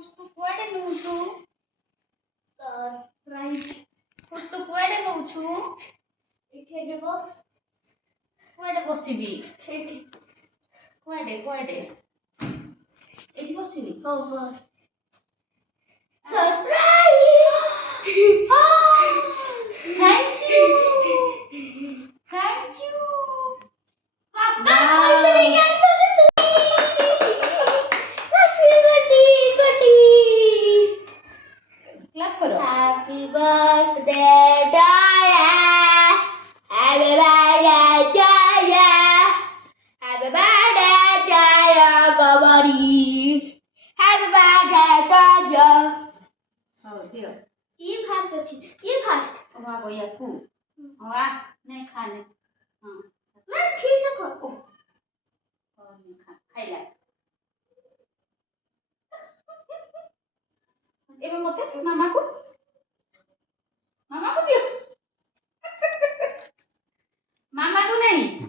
कुछ तो कुआडे नउछु राइट कुछ तो कुआडे नउछु एठे बस कुआडे बसिबी एठे कुआडे एठी बसिबी हो बस सरप्राइज थैंक यू पापा पैसे लेके आ क्लैप करो happy birthday dear happy birthday dear happy birthday dear गबरी हैप्पी बर्थडे डाया हो दियो ये फास्ट अछि ये फास्ट ओमा गोया कु ओआ नहीं खाने हां मैं ठीक से खा ओ नहीं खा खाइला एबे मते मामा को